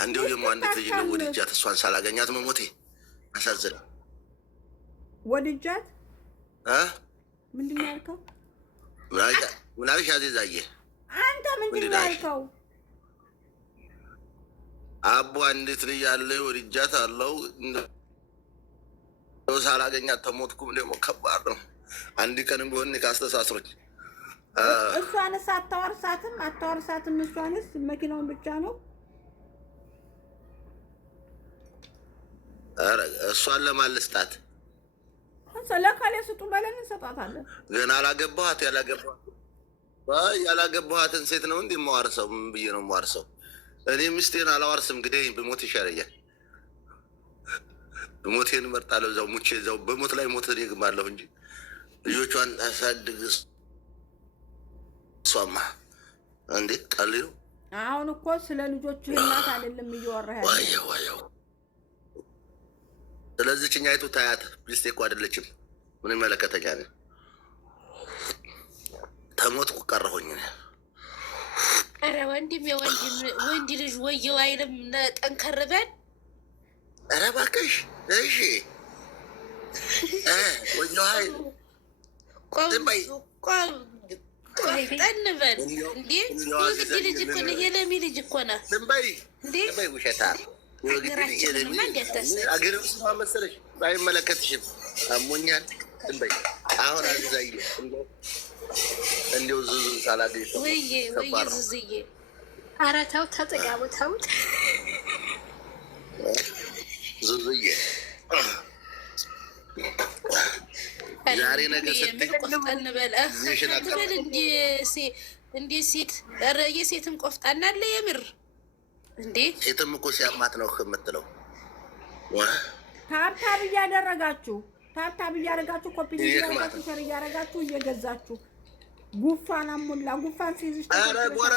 እንዲሁ ደግሞ አንዲት ልጅ ነው ወድጃት እሷን ሳላገኛት መሞቴ አሳዝነ። ወድጃት ምንድን ነው ያልከው? ምን አልሽ አዚዛዬ? አንተ ምንድን ነው ያልከው? አቦ አንዲት ልጅ አለ ወድጃት አለው ሳላገኛት ተሞትኩም። ደግሞ ከባድ ነው። አንድ ቀንም ቢሆን ካስተሳስሮች እሷንስ አታወርሳትም? እሷንስ መኪናውን ብቻ ነው እሷን ለማልስጣት ለካሌ ስጡ በለን እንሰጣታለን። ግን ያላገባኋትን ሴት ነው እንዲህ የማዋርሰው። ምን ብዬ ነው የማዋርሰው? እኔ ሚስቴን አላዋርስም። እንግዲህ ብሞት ይሻለኛል። ብሞቴን እመርጣለሁ። እዛው ሙቼ እዛው በሞት ላይ ሞት ደግማለሁ እንጂ ልጆቿን አሳድግ። እሷማ እንዴ ቀል ነው። አሁን እኮ ስለ ልጆቹ እናት አይደለም እያወራህ ያለው። ስለዚህ ችኛይቱ ታያት ሚስቴ እኮ አይደለችም። ምን ይመለከተኛል? ተሞትኩ ቀረሁኝ። ኧረ ወንድም ወንድ ልጅ ወየው አይልም። ጠንከር በል። ኧረ እባክሽ እሺ። ወየው አይል ቆፍጠን በል እንዴ። ወግድ ልጅ እኮ ነህ። የለሚ ልጅ እኮ ነህ እንዴ። ውሸታ ሀገራችንማ እንዲያታስብ አገር ውስጥ መሰለሽ። አይመለከትሽም። አሞኛል በይ። አሁን አዚዛዬ እንዲያው ዙዙ ሳላገኝ ወይዬ ዙዙዬ፣ ኧረ ተው ተጠጋቡ ተው ዙዙዬ። ዛሬ ነገ ስትይ ቆፍጠን በል በል እንዴ ሴት። ኧረ የሴትም ቆፍጣና አለ የምር እንዴ። ሴትም እኮ ሲያማት ነው የምትለው። ታብታብ እያደረጋችሁ ኮፒ እያደረጋችሁ ሸር እያደረጋችሁ እየገዛችሁ ጉፋን አሙላ ጉፋን ሲይዝሽ ጎራ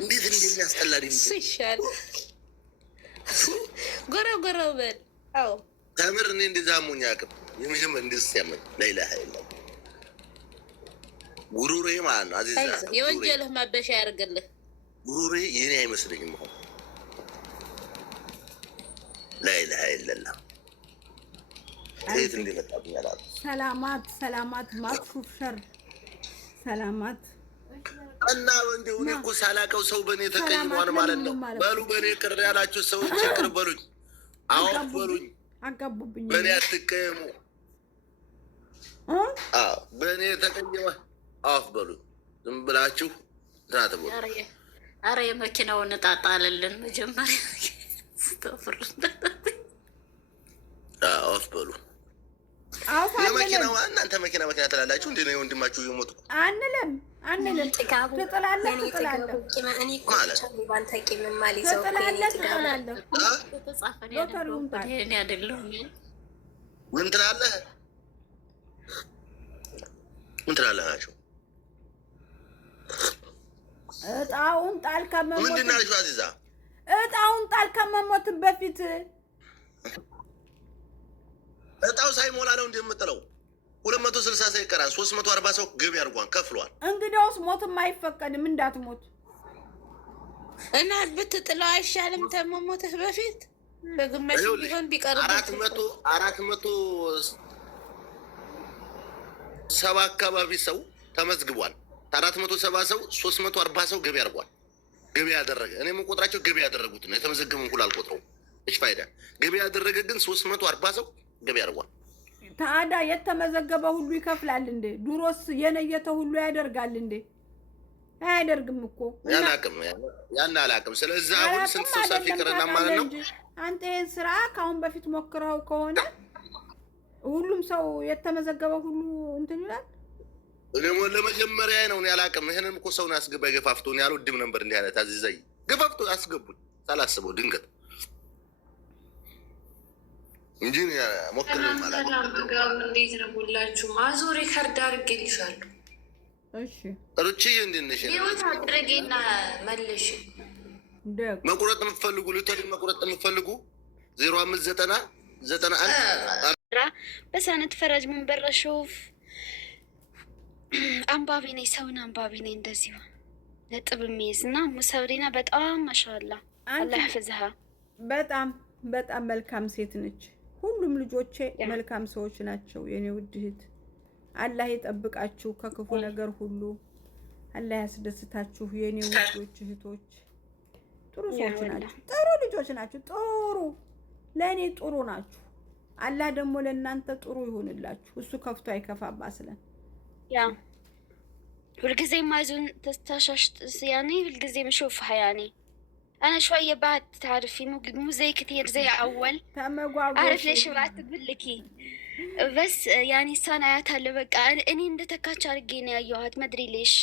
እንዴት እንደሚያስጠላ ይሻል። ጎራ በል። አዎ ተምር። እኔ እንደዛ አሞኝ አያውቅም። የመጀመሪያ እንደዚህ ሲያመኝ ላይላ ሀይል ጉሩሬ ማለት ነው። አዚዛ የወንጀልህ ማበሻ ያደርግልህ። ጉሩሬ የኔ አይመስለኝም። አሁን ላይላ ሀይል ሴት እንደመጣብኝ አላሉ። ሰላማት ማትሹፍሸር ሰላማት እና እንዲሁ እኔ እኮ ሳላውቀው ሰው በእኔ ተቀይሟን ማለት ነው። በሉ በእኔ ቅር ያላችሁ ሰዎች ይቅር በሉኝ። አዎ በሉኝ። አጋቡብኝ። በእኔ አትቀየሙ። በእኔ ተቀየመ አፍ በሉኝ። ዝም ብላችሁ ትናትበሉ። ኧረ የመኪናውን እጣጣ አለልን መጀመሪያ ስተፍር አፍ በሉ። የመኪናዋ እናንተ መኪና ትላላችሁ እንደ ወንድማችሁ እየሞቱ አንልም። ትጥላለህ ምን ትላለህ? ምን ትላለህ ናቸው? እጣውን ጣል ከመሞት ምንድን ናችሁ? አዚዛ እጣውን ጣል ከመሞት በፊት እጣው ሳይሞላ ነው እንደምጥለው። 260 ሰው ይቀራል። 340 ሰው ገቢ አድርጓን ከፍሏል። እንግዲያውስ ሞትም አይፈቀድም። እንዳትሞት እና ብትጥለው አይሻልም? ተመሞትህ በፊት በግማሽ ቢሆን ቢቀርብ 470 አካባቢ ሰው ተመዝግቧል። 470 ሰው 340 ሰው ገቢ አድርጓል። ገቢ ያደረገ እኔ የምቆጥራቸው ገቢ ያደረጉት ነው። የተመዘገበ እንኳን አልቆጥረውም። እሺ ፋይዳ ገቢ ያደረገ ግን 340 ሰው ገቢ አድርጓል። ታዲያ የተመዘገበ ሁሉ ይከፍላል እንዴ? ድሮስ የነየተ ሁሉ ያደርጋል እንዴ? አያደርግም እኮ ያን አላውቅም። ስለዚህ አሁን ስንት ሰው ሰፊ ቅርና ማለት ነው። አንተ ይህን ስራ ከአሁን በፊት ሞክረው ከሆነ ሁሉም ሰው የተመዘገበ ሁሉ እንትን ይላል። እኔም ለመጀመሪያ ነው ያላውቅም። ይሄንን እኮ ሰውን አስገባ ገፋፍቶ ነው ያለው። ድም ነበር እንዲህ አይነት አዚዛይ ገፋፍቶ አስገቡኝ ሳላስበው ድንገት እንጂ ሞክረው ማለት ነው። እንዴት ነው ሁላችሁም? አዞ ሪከርድ አድርጌልሻለሁ። እሺ ሩቺ እንድንሽ ይወት አድርጌና መልሽ። መቁረጥ የምትፈልጉ ልትወድ መቁረጥ የምትፈልጉ 059 91 بس انا اتفرج من برا اشوف አንባቢ ነኝ ሰውን አንባቢ ነኝ እንደዚህ ነጥብ የሚይዝ እና ሙሰብሪና በጣም ማሻአላ አላህ ያፈዝሃ በጣም በጣም መልካም ሴት ነች። ሁሉም ልጆቼ መልካም ሰዎች ናቸው። የኔ ውድ እህት አላህ ይጠብቃችሁ ከክፉ ነገር ሁሉ አላህ ያስደስታችሁ። የኔ ውዶች እህቶች ጥሩ ሰዎች ናችሁ። ጥሩ ልጆች ናችሁ። ጥሩ ለኔ ጥሩ ናችሁ። አላህ ደግሞ ለእናንተ ጥሩ ይሁንላችሁ። እሱ ከፍቶ አይከፋም አስለን ያ والجزء ما يزون تستشش يعني والجزء مشوفها يعني أنا شوية بعد تعرفي مو زي كتير زي أول أعرف ليش بعد تقول لكي بس يعني صنعتها اللي بقى أني عندها كاتشار جيني أيوهات ما أدري ليش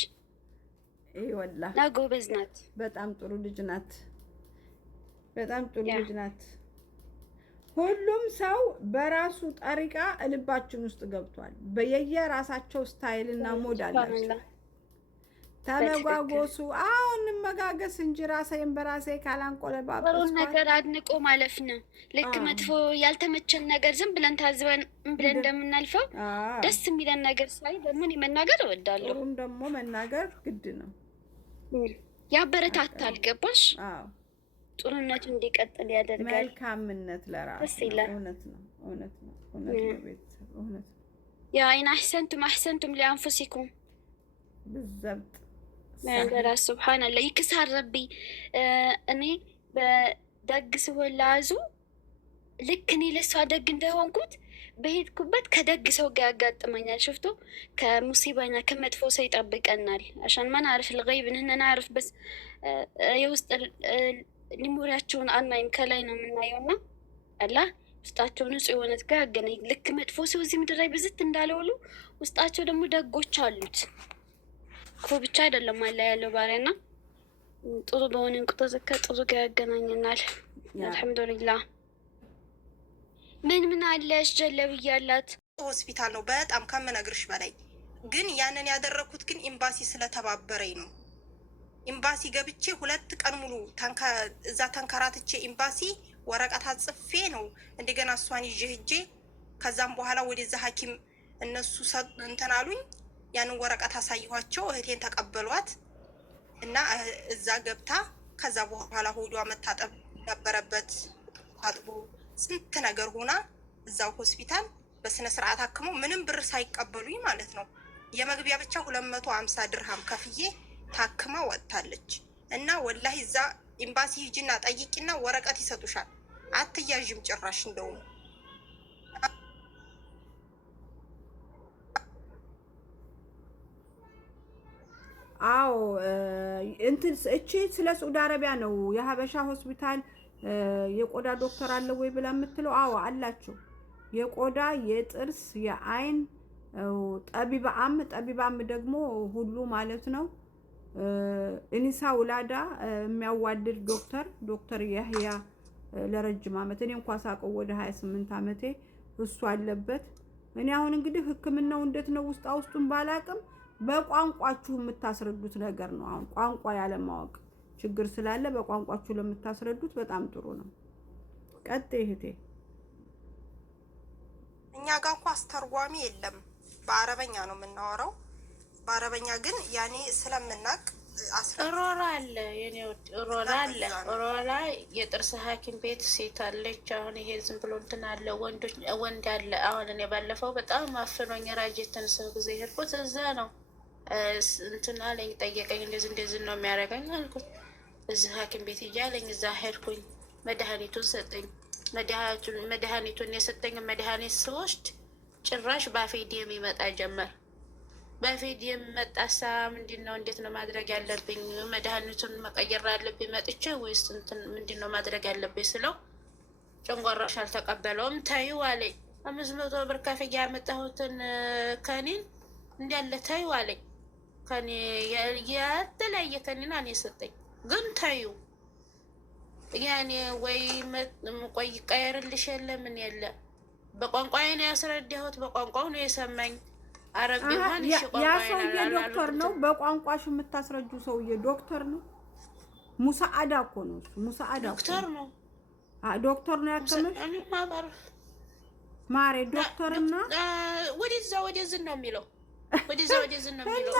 إي والله ناقو بزنات በጣም ጥሩ ልጅ ናት። በጣም ጥሩ ልጅ ናት። ሁሉም ሰው በራሱ ጠሪቃ ልባችን ውስጥ ገብቷል። በየየራሳቸው ስታይል እና ሞድ አላቸው። ተመጓጎሱ አሁን መጋገስ እንጂ ራሴን በራሴ ካላንቆለባበስ ነገር አድንቆ ማለፍ ነው። ልክ መጥፎ ያልተመቸን ነገር ዝም ብለን ታዝበን ብለን እንደምናልፈው ደስ የሚለን ነገር ሳይ ደግሞ እኔ መናገር እወዳለሁ። ጥሩም ደግሞ መናገር ግድ ነው። ያበረታታል። ገባሽ? አዎ ጥሩነቱ እንዲቀጥል ያደርጋል። መልካምነት ለራስ እውነት ነው። እውነት ነው። እውነት ነው። ቤተሰብ እውነት ያ አይን አህሰንቱም ለአንፉሲኩም بالضبط ما سبحان الله يكسر ربي أني بدق سوى اللازو لكني لسه دق እንደሆን ኩት በሄድኩበት ከደግ ሰው ጋር ያጋጥመኛል። شفتو كمصيبة كمدفو سيطبقናል عشان ما نعرف الغيب إننا نعرف بس የውስጥ ሊሞራቸውን አናይም ከላይ ነው የምናየውና አላህ ውስጣቸው ንጹህ የሆነት ጋር ያገናኝ። ልክ መጥፎ ሰው እዚህ ምድር ላይ ብዝት እንዳለውሉ ውስጣቸው ደግሞ ደጎች አሉት። ክፉ ብቻ አይደለም አለ ያለው ባሪያና ጥሩ በሆነን ቁጥር ጥሩ ጋር ያገናኘናል። አልሐምዱሊላህ። ምን አለሽ ጀለብያ ያላት ሆስፒታል ነው በጣም ከምነግርሽ በላይ ግን ያንን ያደረኩት ግን ኤምባሲ ስለተባበረኝ ነው። ኤምባሲ ገብቼ 2 ቀን ሙሉ እዛ ተንከራትቼ ኤምባሲ ወረቀት አጽፌ ነው እንደገና እሷን ይዤ ሄጄ ከዛም በኋላ ወደዛ ሐኪም እነሱ እንትን አሉኝ። ያንን ወረቀት አሳይኋቸው። እህቴን ተቀበሏት እና እዛ ገብታ ከዛ በኋላ ሆዷ መታጠብ ነበረበት። ታጥቦ ስንት ነገር ሆና እዛው ሆስፒታል በስነ ስርዓት አክሞ ምንም ብር ሳይቀበሉኝ ማለት ነው። የመግቢያ ብቻ 250 ድርሃም ከፍዬ ታክማ ወጣለች። እና ወላሂ እዛ ኤምባሲ ሂጂና ጠይቂና ወረቀት ይሰጡሻል። አትያዥም ጭራሽ እንደውም አዎ እንትን እቺ ስለ ሳዑዲ አረቢያ ነው የሀበሻ ሆስፒታል የቆዳ ዶክተር አለ ወይ ብላ የምትለው? አዎ አላቸው። የቆዳ የጥርስ የአይን ጠቢባም ደግሞ ሁሉ ማለት ነው። እኒሳ ውላዳ የሚያዋድድ ዶክተር ያህያ ለረጅም አመት እኔ እንኳን ሳቀው ወደ 28 አመቴ እሱ አለበት። እኔ አሁን እንግዲህ ህክምናው እንዴት ነው ውስጡን ባላቅም በቋንቋችሁ የምታስረዱት ነገር ነው። አሁን ቋንቋ ያለማወቅ ችግር ስላለ በቋንቋችሁ ለምታስረዱት በጣም ጥሩ ነው። ቀጥይ እህቴ። እኛ ጋር እንኳን አስተርጓሚ የለም፣ በአረበኛ ነው የምናወራው። በአረበኛ ግን ያኔ ስለምናቅ ሮራ አለ የኔ ሮራ አለ። ሮራ የጥርስ ሐኪም ቤት ሴት አለች። አሁን ይሄ ዝም ብሎ እንትን አለ ወንድ አለ። አሁን እኔ ባለፈው በጣም አፍኖኝ ራጀትን ሰው ጊዜ ሄድኩት እዛ ነው እንትን አለኝ። ጠየቀኝ እንደዚህ ነው የሚያደርገኝ አልኩት። እዚህ ሐኪም ቤት እያለኝ እዛ ሄድኩኝ። መድኃኒቱን ሰጠኝ። መድኃኒቱን የሰጠኝ መድኃኒት ስወስድ ጭራሽ ባፌ ደም ይመጣ ጀመር። በፊት የመጣሳ ምንድነው? እንዴት ነው ማድረግ ያለብኝ? መድኃኒቱን መቀየር አለብኝ መጥቼ ወይስ እንትን ምንድነው ማድረግ ያለብኝ ስለው ጨንጓራሽ አልተቀበለውም ተይው አለኝ። 500 ብር ከፍዬ ያመጣሁትን ከኒን እንዳለ ተይው አለኝ። ከኔ የተለያየ ከኒና እኔ ሰጠኝ። ግን ተይው ያኔ ወይ ቆይ ቀየርልሽ የለ ምን የለ በቋንቋዬ ነው ያስረዳሁት። በቋንቋው ነው የሰማኝ። ያ ሰውዬ ዶክተር ነው። በቋንቋሽ የምታስረጁ ሰውዬ ዶክተር ነው። ሙሳአዳ እኮ ነው እሱ። ሙሳአዳ ዶክተር ነው። ዶክተር ነው ያከመሽ። ማሬ ዶክተርና ወደዛ ወደዚህ ነው የሚለው ወደዛ ወደዚህ ነው የሚለው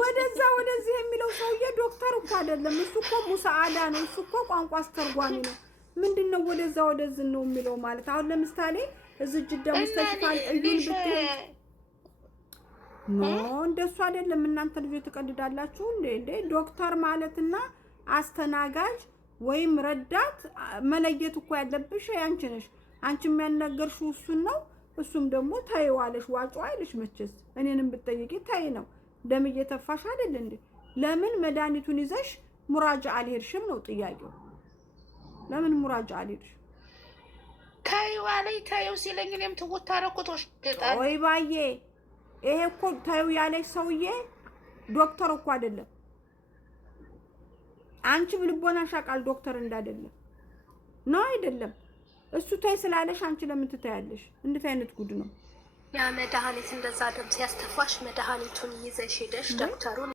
ወደዛ ወደዚህ የሚለው ሰውዬ ዶክተር እኮ አይደለም። እሱ እኮ ሙሳአዳ ነው። እሱ እኮ ቋንቋ አስተርጓሚ ነው። ምንድነው ወደዛ ወደዚህ ነው የሚለው ማለት? አሁን ለምሳሌ እዚህ ጅዳ ሙስተሽፋን እዩን ብትይ ኖ እንደሱ አይደለም። እናንተ ልጆች ተቀድዳላችሁ እንዴ? ዶክተር ማለትና አስተናጋጅ ወይም ረዳት መለየት እኮ ያለብሽ አንቺ ነሽ። አንቺ የሚያናገርሽው እሱን ነው። እሱም ደግሞ ታይዋለሽ ዋጮ አይልሽ። መቼስ እኔንም ብትጠይቂ ታይ ነው። ደም እየተፋሽ አይደል እንዴ? ለምን መድኃኒቱን ይዘሽ ሙራጃ አልሄድሽም ነው ጥያቄው። ለምን ሙራጃ አልሄድሽ? ታይዋለይ ታዩ ሲለኝ እኔም ትወታረኩቶሽ ገጣ ወይ ባዬ ይሄ እኮ ታዩ ያለሽ ሰውዬ ዶክተር እኮ አይደለም። አንቺ ብልቦናሽ አቃል ዶክተር እንዳይደለም ነው አይደለም። እሱ ታይ ስላለሽ አንቺ ለምን ትታያለሽ? እንዴት አይነት ጉድ ነው? ያ መድኃኒት እንደዛ ደም ሲያስተፋሽ መድኃኒቱን ይዘሽ ሄደሽ ዶክተሩን